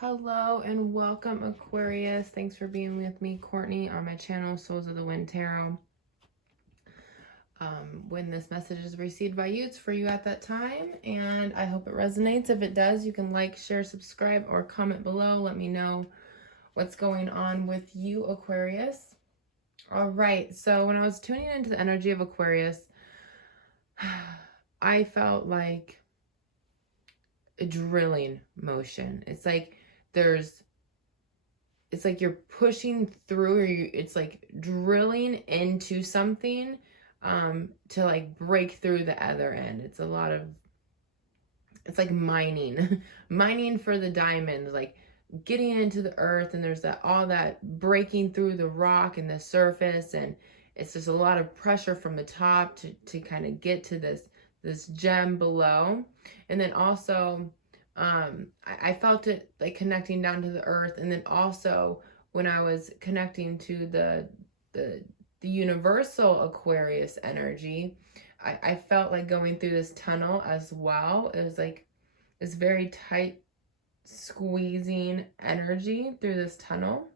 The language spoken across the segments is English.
Hello and welcome, Aquarius. Thanks for being with me, Courtney, on my channel, Souls of the Wind Tarot. When this message is received by you, it's for you at that time, and I hope it resonates. If it does, you can like, share, subscribe, or comment below. Let me know what's going on with you, Aquarius. All right, so when I was tuning into the energy of Aquarius, I felt like a drilling motion. It's like you're pushing through, or it's like drilling into something to like break through the other end. It's like mining mining for the diamonds, like getting into the earth, and there's that all that breaking through the rock and the surface, and it's just a lot of pressure from the top to kind of get to this gem below. And then also I felt it like connecting down to the earth, and then also when I was connecting to the universal Aquarius energy, I felt like going through this tunnel as well. It was like this very tight squeezing energy through this tunnel.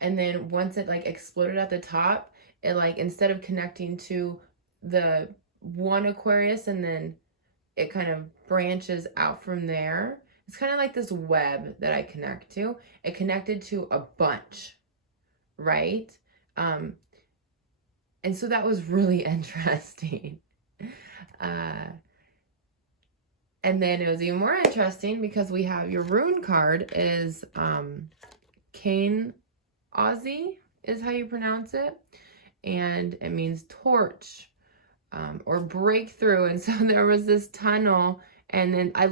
And then once it like exploded at the top, it like, instead of connecting to the one Aquarius and then it kind of branches out from there. It's kind of like this web that I connect to. It connected to a bunch, right? Um, and so that was really interesting. And then it was even more interesting because we have your rune card is Kane Aussie is how you pronounce it. And it means torch. Or breakthrough. And so there was this tunnel, and then I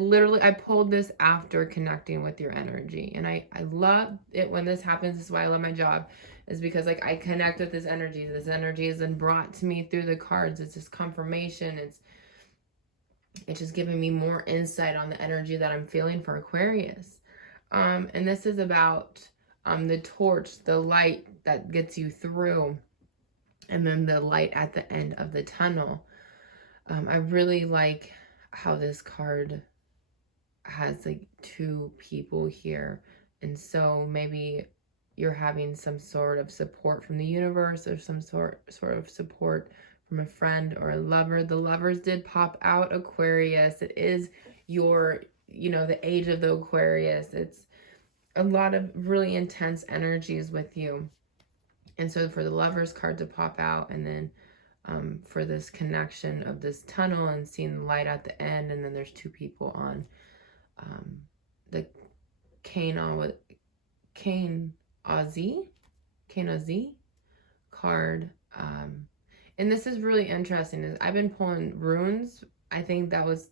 pulled this after connecting with your energy. And I love it when this happens. This is why I love my job, is because like I connect with this energy. This energy has been brought to me through the cards. It's just confirmation. It's just giving me more insight on the energy that I'm feeling for Aquarius. And this is about the torch, the light that gets you through, and then the light at the end of the tunnel. I really like how this card has like two people here. And so maybe you're having some sort of support from the universe, or some sort of support from a friend or a lover. The lovers did pop out, Aquarius. It is your, the age of the Aquarius. It's a lot of really intense energies with you. And so for the lovers card to pop out, and then for this connection of this tunnel and seeing the light at the end, and then there's two people on the Kane Aussie card. And this is really interesting. I've been pulling runes. I think that was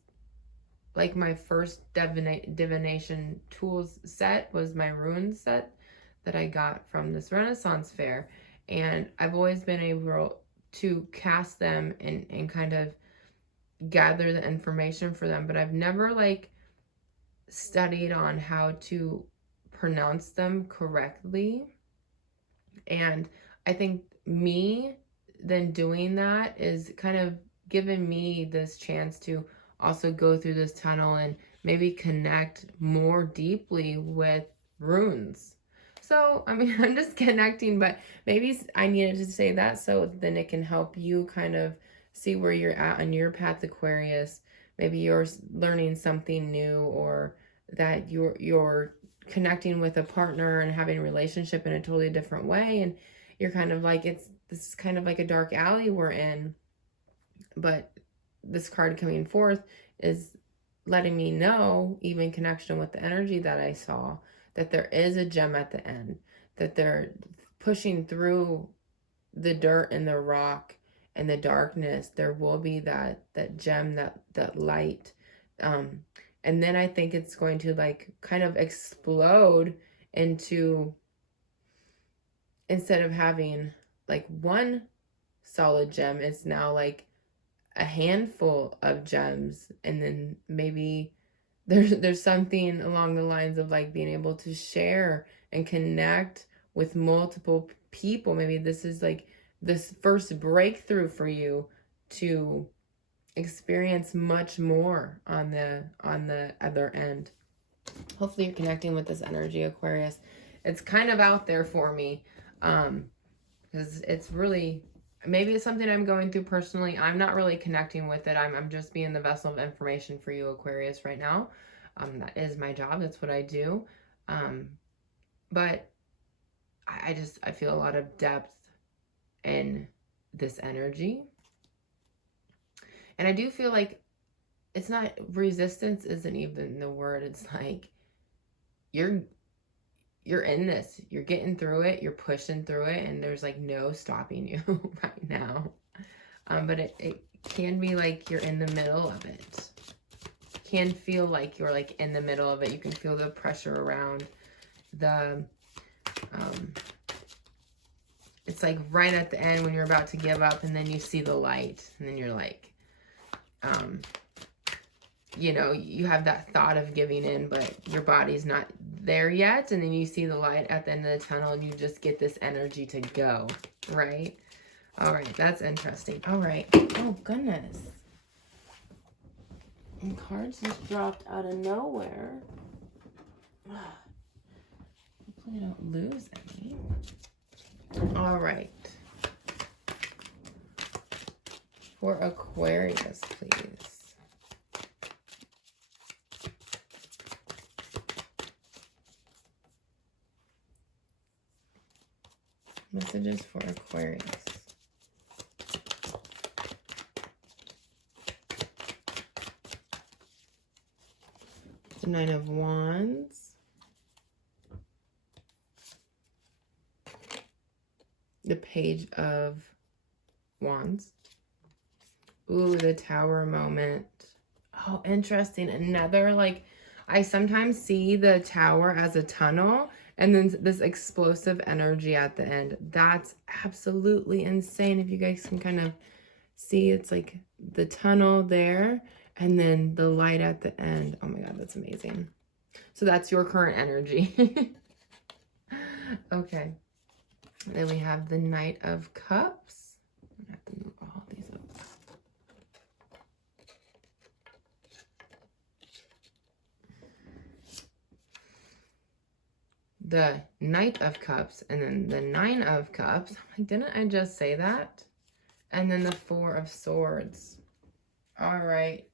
like my first divination tools set, was my rune set that I got from this Renaissance fair. And I've always been able to cast them and kind of gather the information for them, but I've never like studied on how to pronounce them correctly. And I think me then doing that is kind of given me this chance to also go through this tunnel and maybe connect more deeply with runes. So, I mean, I'm just connecting, but maybe I needed to say that so then it can help you kind of see where you're at on your path, Aquarius. Maybe you're learning something new, or that you're connecting with a partner and having a relationship in a totally different way, and you're kind of like, this is kind of like a dark alley we're in. But this card coming forth is letting me know, even connection with the energy that I saw, that there is a gem at the end, that they're pushing through the dirt and the rock and the darkness. There will be that gem, that light. And then I think it's going to like kind of explode into, instead of having like one solid gem, it's now like a handful of gems. And then maybe there's something along the lines of like being able to share and connect with multiple people. Maybe this is like this first breakthrough for you to experience much more on the other end. Hopefully you're connecting with this energy, Aquarius. It's kind of out there for me. Because it's really, maybe it's something I'm going through personally. I'm not really connecting with it. I'm just being the vessel of information for you, Aquarius, right now. That is my job. That's what I do. But I feel a lot of depth in this energy. And I do feel like it's not, resistance isn't even the word. It's like you're in this, you're getting through it, you're pushing through it, and there's like no stopping you right now. But it can be like you're in the middle of it. Can feel like you're like in the middle of it. You can feel the pressure around the it's like right at the end when you're about to give up, and then you see the light, and then you're like you know, you have that thought of giving in, but your body's not there yet. And then you see the light at the end of the tunnel, and you just get this energy to go, right? All right, that's interesting. All right. Oh, goodness. And cards just dropped out of nowhere. Hopefully I don't lose any. All right. For Aquarius, please. Messages for Aquarius. The Nine of Wands. The Page of Wands. Ooh, the Tower moment. Oh, interesting. Another, like, I sometimes see the Tower as a tunnel, and then this explosive energy at the end. That's absolutely insane. If you guys can kind of see, it's like the tunnel there, and then the light at the end. Oh my God, that's amazing. So that's your current energy. Okay. Then we have the Knight of Cups. I have to move all these up. The Knight of Cups, and then the Nine of Cups. I'm like, didn't I just say that? And then the Four of Swords. All right.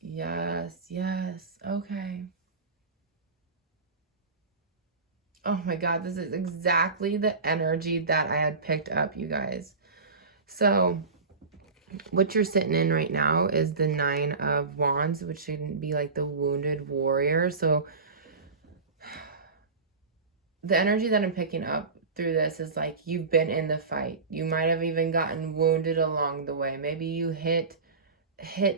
Yes, yes. Okay. Oh my God, this is exactly the energy that I had picked up, you guys. So what you're sitting in right now is the Nine of Wands, which shouldn't be like the wounded warrior. So the energy that I'm picking up through this is like you've been in the fight. You might have even gotten wounded along the way. Maybe you hit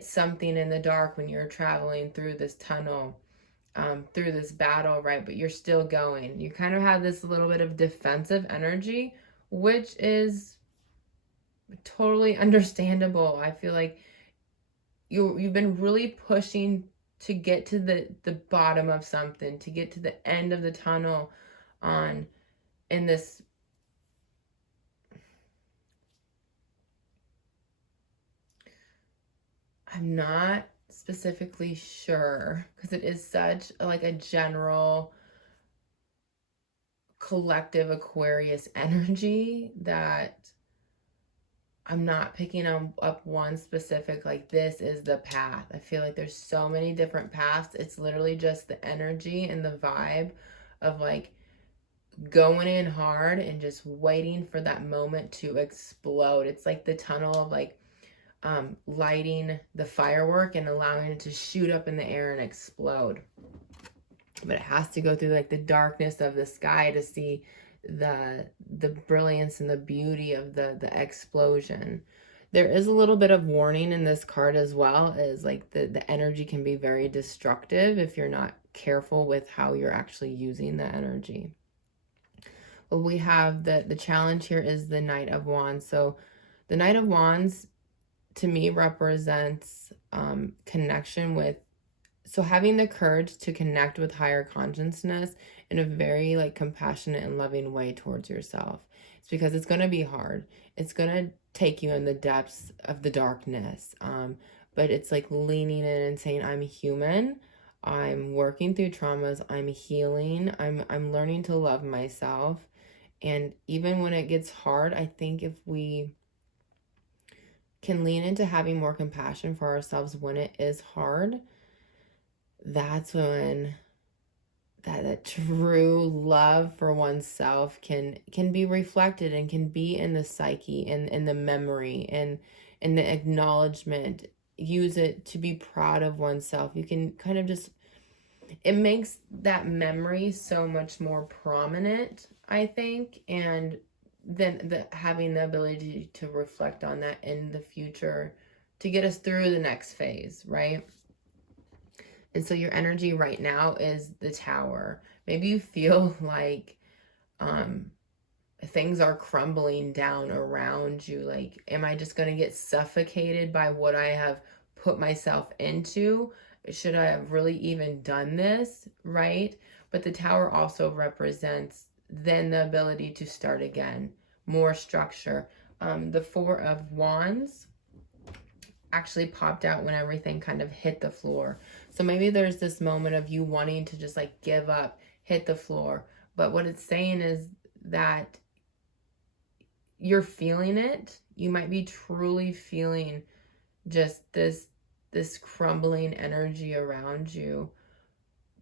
something in the dark when you're traveling through this tunnel, through this battle, right? But you're still going. You kind of have this little bit of defensive energy, which is totally understandable. I feel like you've been really pushing to get to the bottom of something, to get to the end of the tunnel in this I'm not specifically sure, because it is such like a general collective Aquarius energy that I'm not picking up one specific, like this is the path. I feel like there's so many different paths. It's literally just the energy and the vibe of like going in hard and just waiting for that moment to explode. It's like the tunnel of like lighting the firework and allowing it to shoot up in the air and explode. But it has to go through like the darkness of the sky to see the brilliance and the beauty of the explosion. There is a little bit of warning in this card as well, as like the energy can be very destructive if you're not careful with how you're actually using the energy. Well, we have the challenge here is the Knight of Wands. So the Knight of Wands to me represents connection with, so having the courage to connect with higher consciousness in a very like compassionate and loving way towards yourself. It's because it's going to be hard. It's going to take you in the depths of the darkness. but it's like leaning in and saying, I'm human. I'm working through traumas. I'm healing. I'm learning to love myself. And even when it gets hard, I think if we can lean into having more compassion for ourselves when it is hard, that's when that true love for oneself can be reflected and can be in the psyche and in the memory and in the acknowledgement. Use it to be proud of oneself. You can kind of just, it makes that memory so much more prominent, I think, and then having the ability to reflect on that in the future to get us through the next phase, right? And so your energy right now is the Tower. Maybe you feel like things are crumbling down around you. Like, am I just going to get suffocated by what I have put myself into? Should I have really even done this, right? But the Tower also represents then the ability to start again, more structure. The Four of Wands actually popped out when everything kind of hit the floor. So maybe there's this moment of you wanting to just like give up, hit the floor. But what it's saying is that you're feeling it. You might be truly feeling just this crumbling energy around you.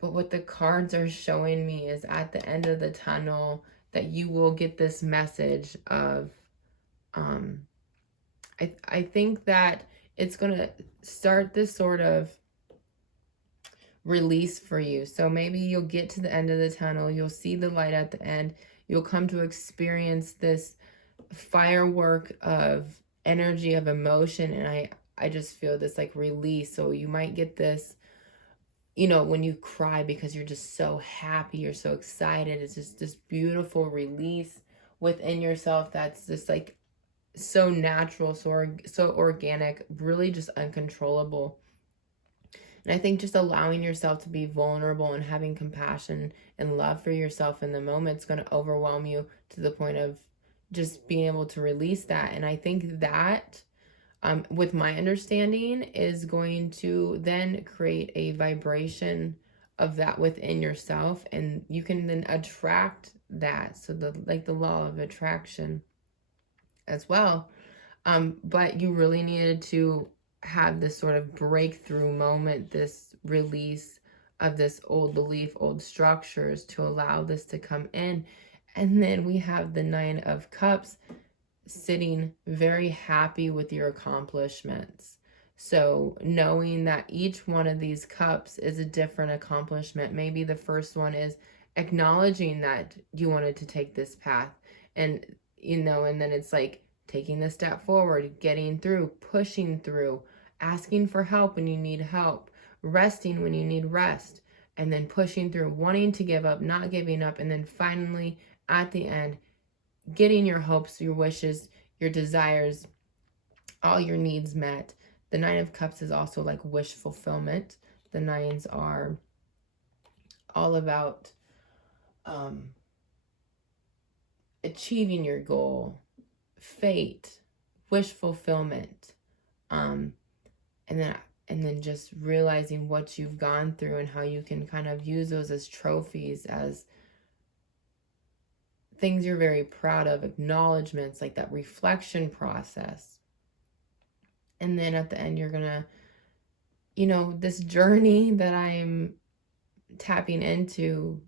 But what the cards are showing me is at the end of the tunnel that you will get this message of I think that it's going to start this sort of release for you. So maybe you'll get to the end of the tunnel. You'll see the light at the end. You'll come to experience this firework of energy, of emotion. And I just feel this like release. So you might get this, you know, when you cry because you're just so happy, you're so excited. It's just this beautiful release within yourself that's just like so natural, so organic, really just uncontrollable. And I think just allowing yourself to be vulnerable and having compassion and love for yourself in the moment is going to overwhelm you to the point of just being able to release that. And I think that with my understanding is going to then create a vibration of that within yourself, and you can then attract that. So the law of attraction as well. But you really needed to have this sort of breakthrough moment, this release of this old belief, old structures to allow this to come in. And then we have the Nine of Cups sitting very happy with your accomplishments. So knowing that each one of these cups is a different accomplishment. Maybe the first one is acknowledging that you wanted to take this path, and you know, and then it's like taking the step forward, getting through, pushing through, asking for help when you need help, resting when you need rest, and then pushing through, wanting to give up, not giving up, and then finally at the end getting your hopes, your wishes, your desires, all your needs met. The Nine of Cups is also like wish fulfillment. The nines are all about achieving your goal, fate, wish fulfillment, and then just realizing what you've gone through and how you can kind of use those as trophies, as things you're very proud of, acknowledgments, like that reflection process. And then at the end, you're gonna, you know, this journey that I'm tapping into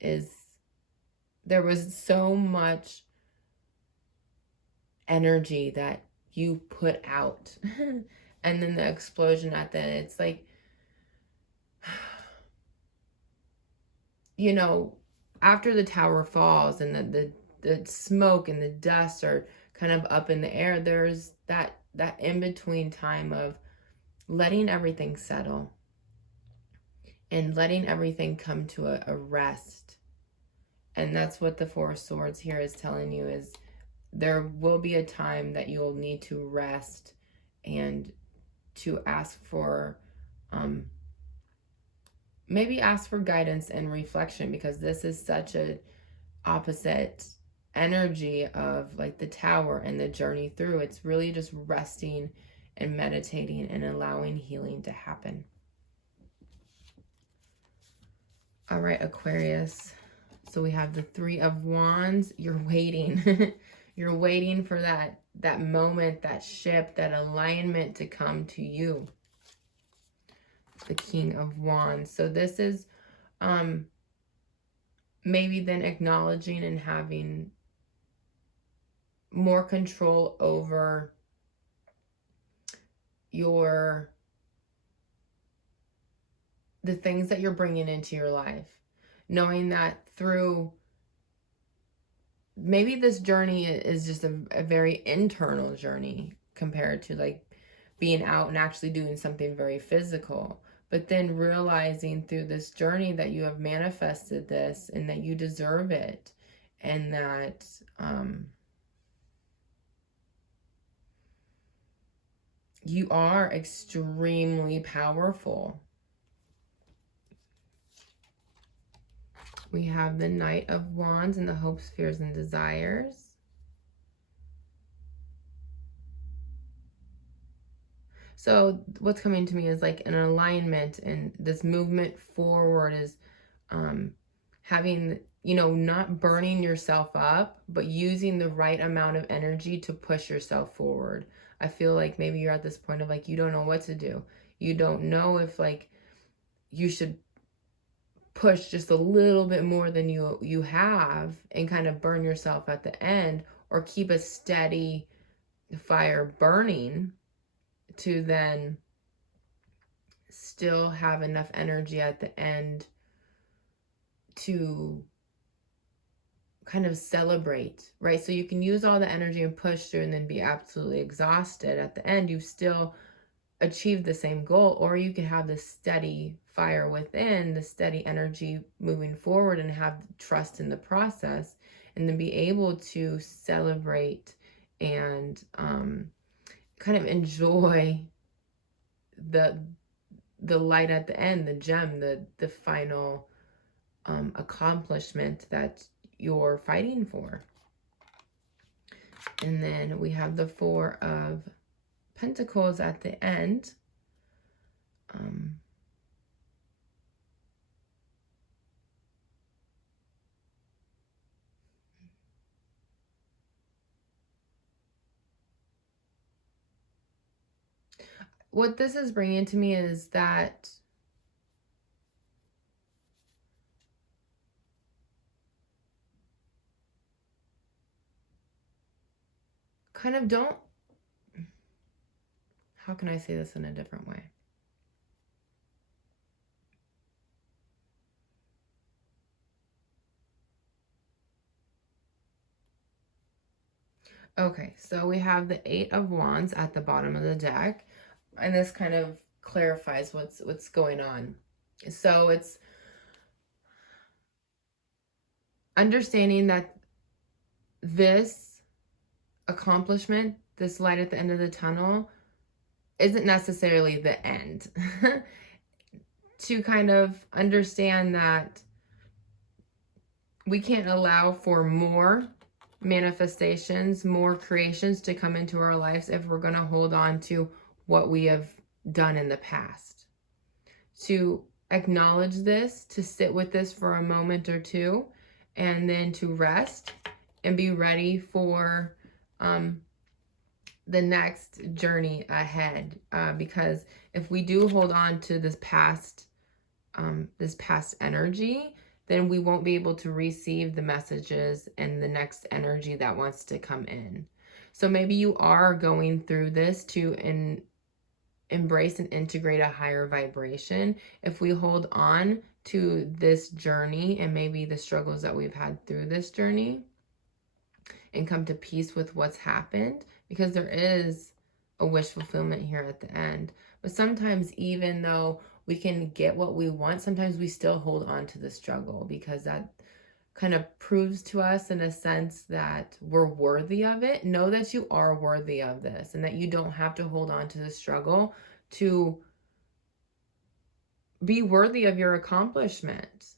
is, there was so much energy that you put out. And then the explosion at the end, it's like, you know, after the tower falls and the smoke and the dust are kind of up in the air, there's that in-between time of letting everything settle and letting everything come to a rest. And that's what the Four of Swords here is telling you, is there will be a time that you'll need to rest and to ask for maybe ask for guidance and reflection, because this is such a opposite energy of like the tower and the journey through. It's really just resting and meditating and allowing healing to happen. All right, Aquarius. So we have the Three of Wands. You're waiting. You're waiting for that moment, that shift, that alignment to come to you. The King of Wands. So this is maybe then acknowledging and having more control over the things that you're bringing into your life, knowing that through maybe this journey is just a very internal journey compared to like being out and actually doing something very physical, but then realizing through this journey that you have manifested this and that you deserve it, and that you are extremely powerful. We have the Knight of Wands and the hopes, fears, and desires. So what's coming to me is like an alignment, and this movement forward is having, not burning yourself up, but using the right amount of energy to push yourself forward. I feel like maybe you're at this point of like, you don't know what to do. You don't know if like you should push just a little bit more than you have and kind of burn yourself at the end, or keep a steady fire burning to then still have enough energy at the end to kind of celebrate, right? So you can use all the energy and push through and then be absolutely exhausted. At the end, you've still achieved the same goal, or you can have this steady fire within, the steady energy moving forward, and have trust in the process, and then be able to celebrate and kind of enjoy the light at the end, the gem, the final accomplishment that you're fighting for. And then we have the Four of Pentacles at the end. What this is bringing to me is that kind of don't, how can I say this in a different way? Okay, so we have the Eight of Wands at the bottom of the deck, and this kind of clarifies what's going on. So it's understanding that this accomplishment, this light at the end of the tunnel, isn't necessarily the end. To kind of understand that we can't allow for more manifestations, more creations to come into our lives if we're going to hold on to what we have done in the past. To acknowledge this, to sit with this for a moment or two, and then to rest and be ready for the next journey ahead. Because if we do hold on to this past energy, then we won't be able to receive the messages and the next energy that wants to come in. So maybe you are going through this to embrace and integrate a higher vibration. If we hold on to this journey and maybe the struggles that we've had through this journey and come to peace with what's happened, because there is a wish fulfillment here at the end. But sometimes, even though we can get what we want, sometimes we still hold on to the struggle, because that kind of proves to us in a sense that we're worthy of it. Know that you are worthy of this, and that you don't have to hold on to the struggle to be worthy of your accomplishments.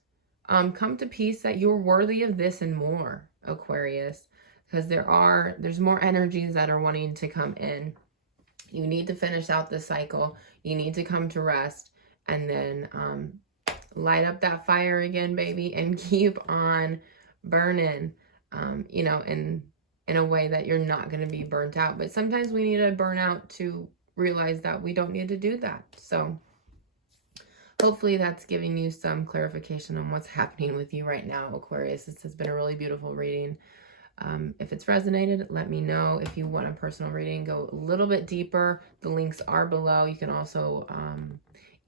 Come to peace that you're worthy of this and more, Aquarius, because there's more energies that are wanting to come in. You need to finish out the cycle. You need to come to rest, and then light up that fire again, baby, and keep on burning, you know, in a way that you're not going to be burnt out. But sometimes we need to burn out to realize that we don't need to do that. So hopefully that's giving you some clarification on what's happening with you right now, Aquarius. This has been a really beautiful reading. If it's resonated, let me know. If you want a personal reading, go a little bit deeper. The links are below. You can also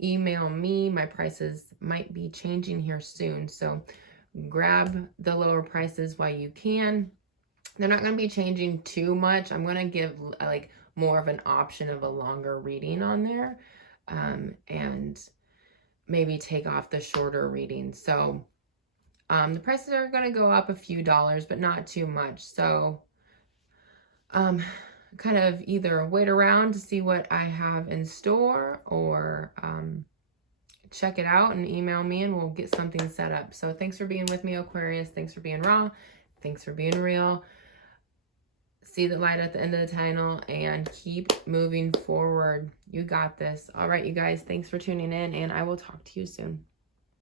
email me. My prices might be changing here soon, so grab the lower prices while you can. They're not going to be changing too much. I'm going to give like more of an option of a longer reading on there, and maybe take off the shorter reading. So the prices are going to go up a few dollars, but not too much. So kind of either wait around to see what I have in store, or check it out and email me and we'll get something set up. So thanks for being with me, Aquarius. Thanks for being raw. Thanks for being real. See the light at the end of the tunnel and keep moving forward. You got this. All right, you guys, thanks for tuning in, and I will talk to you soon.